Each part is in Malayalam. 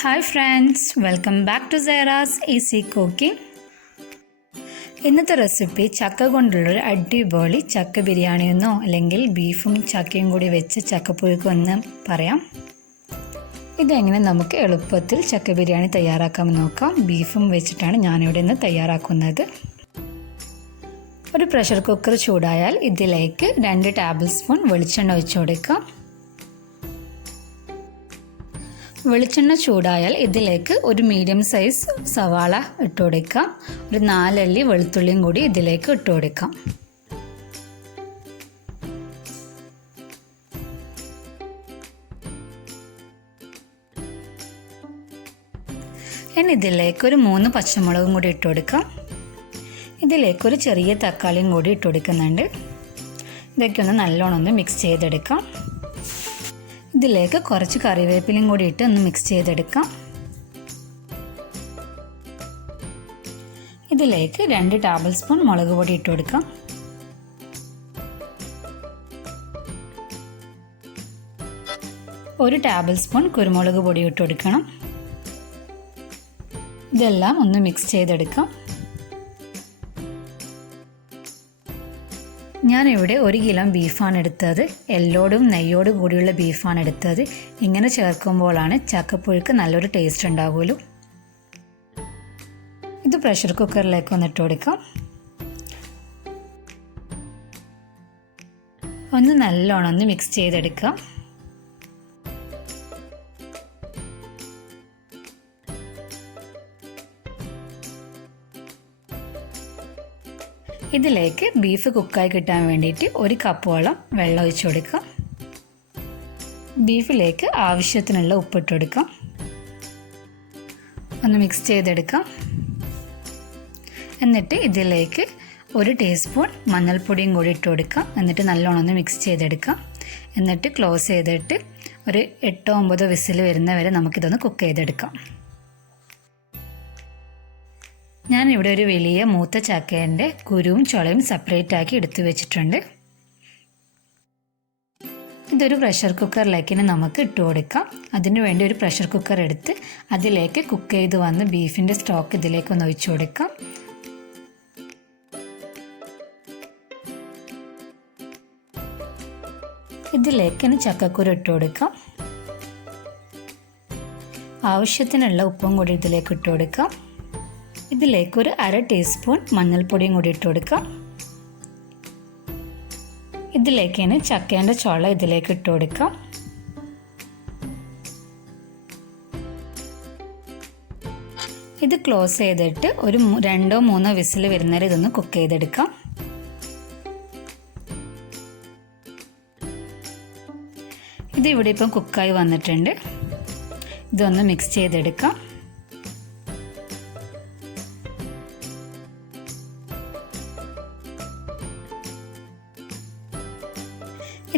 Hi friends, welcome back to Saira's easy cooking. ഇന്നത്തെ റെസിപ്പി ചക്ക കൊണ്ടുള്ളൊരു അടിപൊളി ചക്ക ബിരിയാണി എന്നോ അല്ലെങ്കിൽ ബീഫും ചക്കയും കൂടി വെച്ച് ചക്കപ്പുഴുക്ക് എന്ന് പറയാം. ഇതെങ്ങനെ നമുക്ക് എളുപ്പത്തിൽ ചക്ക ബിരിയാണി തയ്യാറാക്കാമെന്ന് നോക്കാം. ബീഫും വെച്ചിട്ടാണ് ഞാനിവിടെ ഇന്ന് തയ്യാറാക്കുന്നത്. ഒരു പ്രഷർ കുക്കർ ചൂടായാൽ ഇതിലേക്ക് 2 ടേബിൾ സ്പൂൺ വെളിച്ചെണ്ണ ഒഴിച്ചു കൊടുക്കാം. വെളിച്ചെണ്ണ ചൂടായാൽ ഇതിലേക്ക് ഒരു മീഡിയം സൈസ് സവാള ഇട്ട് കൊടുക്കാം. ഒരു 4 അല്ലി വെളുത്തുള്ളിയും കൂടി ഇതിലേക്ക് ഇട്ട് കൊടുക്കാം. ഇനി ഇതിലേക്ക് ഒരു 3 പച്ചമുളകും കൂടി ഇട്ട് കൊടുക്കാം. ഇതിലേക്ക് ഒരു ചെറിയ തക്കാളിയും കൂടി ഇട്ട് കൊടുക്കുന്നുണ്ട്. ഇതൊക്കെ ഒന്ന് നല്ലോണം മിക്സ് ചെയ്തെടുക്കാം. ഇതിലേക്ക് കുറച്ച് കറിവേപ്പിലയും കൂടി ഇട്ട് ഒന്ന് മിക്സ് ചെയ്തെടുക്കാം. ഇതിലേക്ക് 2 ടേബിൾ സ്പൂൺ മുളക് പൊടി ഇട്ട് കൊടുക്കാം. ഒരു ടേബിൾ സ്പൂൺ കുരുമുളക് പൊടി ഇട്ട് കൊടുക്കണം. ഇതെല്ലാം ഒന്ന് മിക്സ് ചെയ്തെടുക്കാം. ഞാനിവിടെ 1 കിലോ ബീഫാണ് എടുത്തത്. എല്ലോടും നെയ്യോട് കൂടിയുള്ള ബീഫാണ് എടുത്തത്. ഇങ്ങനെ ചേർക്കുമ്പോഴാണ് ചക്കപ്പുഴുക്ക് നല്ലൊരു ടേസ്റ്റ് ഉണ്ടാവുള്ളൂ. ഇത് പ്രഷർ കുക്കറിലേക്ക് ഒന്ന് ഇട്ട് കൊടുക്കാം. ഒന്ന് നല്ലോണം മിക്സ് ചെയ്തെടുക്കാം. ഇതിലേക്ക് ബീഫ് കുക്കായി കിട്ടാൻ വേണ്ടിയിട്ട് 1 കപ്പോളം വെള്ളം ഒഴിച്ചു കൊടുക്കാം. ബീഫിലേക്ക് ആവശ്യത്തിനുള്ള ഉപ്പിട്ട് കൊടുക്കാം. ഒന്ന് മിക്സ് ചെയ്തെടുക്കാം. എന്നിട്ട് ഇതിലേക്ക് 1 ടീസ്പൂൺ മഞ്ഞൾപ്പൊടിയും കൂടി ഇട്ട് കൊടുക്കാം. എന്നിട്ട് നല്ലോണം മിക്സ് ചെയ്തെടുക്കാം. എന്നിട്ട് ക്ലോസ് ചെയ്തിട്ട് ഒരു 8-9 വിസിൽ വരുന്നവരെ നമുക്കിതൊന്ന് കുക്ക് ചെയ്തെടുക്കാം. ഞാനിവിടെ ഒരു വലിയ മൂത്ത ചക്കേൻ്റെ കുരുവും ചുളയും സെപ്പറേറ്റ് ആക്കി എടുത്തു വെച്ചിട്ടുണ്ട്. ഇതൊരു പ്രഷർ കുക്കറിലേക്ക് നമുക്ക് ഇട്ട് കൊടുക്കാം. അതിനു വേണ്ടി ഒരു പ്രഷർ കുക്കർ എടുത്ത് അതിലേക്ക് കുക്ക് ചെയ്ത് വന്ന് ബീഫിൻ്റെ സ്റ്റോക്ക് ഇതിലേക്ക് ഒന്ന് ഒഴിച്ചു കൊടുക്കാം. ഇതിലേക്ക് ചക്കക്കുരു ഇട്ട് കൊടുക്കാം. ആവശ്യത്തിനുള്ള ഉപ്പും കൂടി ഇതിലേക്ക് ഇട്ട് കൊടുക്കാം. ഇതിലേക്ക് ഒരു 1/2 ടീസ്പൂൺ മഞ്ഞൾപ്പൊടിയും കൂടി ഇട്ട് കൊടുക്കാം. ഇതിലേക്ക് ചക്കേൻ്റെ ചുള ഇതിലേക്ക് ഇട്ട് കൊടുക്കാം. ഇത് ക്ലോസ് ചെയ്തിട്ട് ഒരു 2-3 വിസിൽ വരുന്നവരെ ഇതൊന്ന് കുക്ക് ചെയ്തെടുക്കാം. ഇത് ഇവിടെ ഇപ്പം കുക്കായി വന്നിട്ടുണ്ട്. ഇതൊന്ന് മിക്സ് ചെയ്തെടുക്കാം.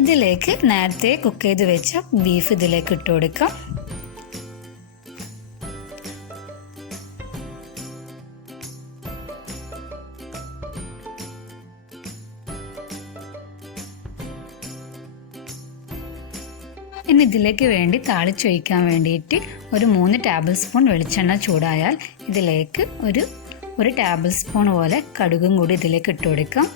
ഇതിലേക്ക് നേരത്തെ കുക്ക് ചെയ്ത് വെച്ച ബീഫ് ഇതിലേക്ക് ഇട്ട് കൊടുക്കാം. ഇനി ഇതിലേക്ക് വേണ്ടി താളിച്ചൊഴിക്കാൻ വേണ്ടിയിട്ട് ഒരു 3 ടേബിൾ സ്പൂൺ വെളിച്ചെണ്ണ ചൂടായാൽ ഇതിലേക്ക് ഒരു ടേബിൾ സ്പൂൺ പോലെ കടുകും കൂടി ഇതിലേക്ക് ഇട്ട് കൊടുക്കാം.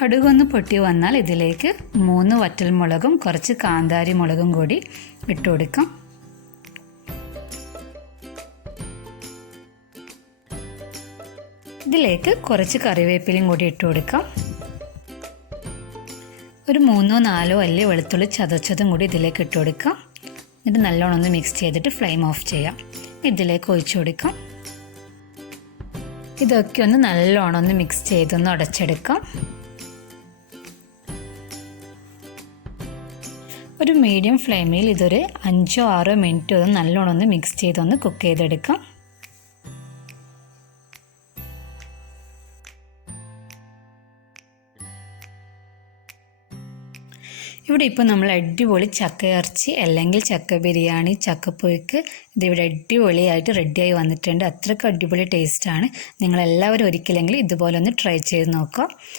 കടുകൊന്ന് പൊട്ടി വന്നാൽ ഇതിലേക്ക് 3 വറ്റൽമുളകും കുറച്ച് കാന്താരി മുളകും കൂടി ഇട്ട് കൊടുക്കാം. ഇതിലേക്ക് കുറച്ച് കറിവേപ്പിലയും കൂടി ഇട്ട് കൊടുക്കാം. ഒരു 3-4 അല്ലി വെളുത്തുള്ളി ചതച്ചതും കൂടി ഇതിലേക്ക് ഇട്ട് കൊടുക്കാം. എന്നിട്ട് നല്ലോണം മിക്സ് ചെയ്തിട്ട് ഫ്ലെയിം ഓഫ് ചെയ്യാം. ഇതിലേക്ക് ഒഴിച്ചു കൊടുക്കാം. ഇതൊക്കെ ഒന്ന് നല്ലോണം മിക്സ് ചെയ്തൊന്ന് ഉടച്ചെടുക്കാം. ഒരു മീഡിയം ഫ്ലെയിമിൽ ഇതൊരു 5-6 മിനിറ്റ് ഒന്ന് നല്ലോണം മിക്സ് ചെയ്തൊന്ന് കുക്ക് ചെയ്തെടുക്കാം. ഇവിടെ ഇപ്പോൾ നമ്മൾ അടിപൊളി ചക്ക ഇറച്ചി അല്ലെങ്കിൽ ചക്ക ബിരിയാണി ചക്കപ്പുഴുക്ക് ഇതിവിടെ അടിപൊളിയായിട്ട് റെഡിയായി വന്നിട്ടുണ്ട്. അത്രയ്ക്ക് അടിപൊളി ടേസ്റ്റാണ്. നിങ്ങളെല്ലാവരും ഒരിക്കലെങ്കിലും ഇതുപോലെ ഒന്ന് ട്രൈ ചെയ്ത് നോക്കുക.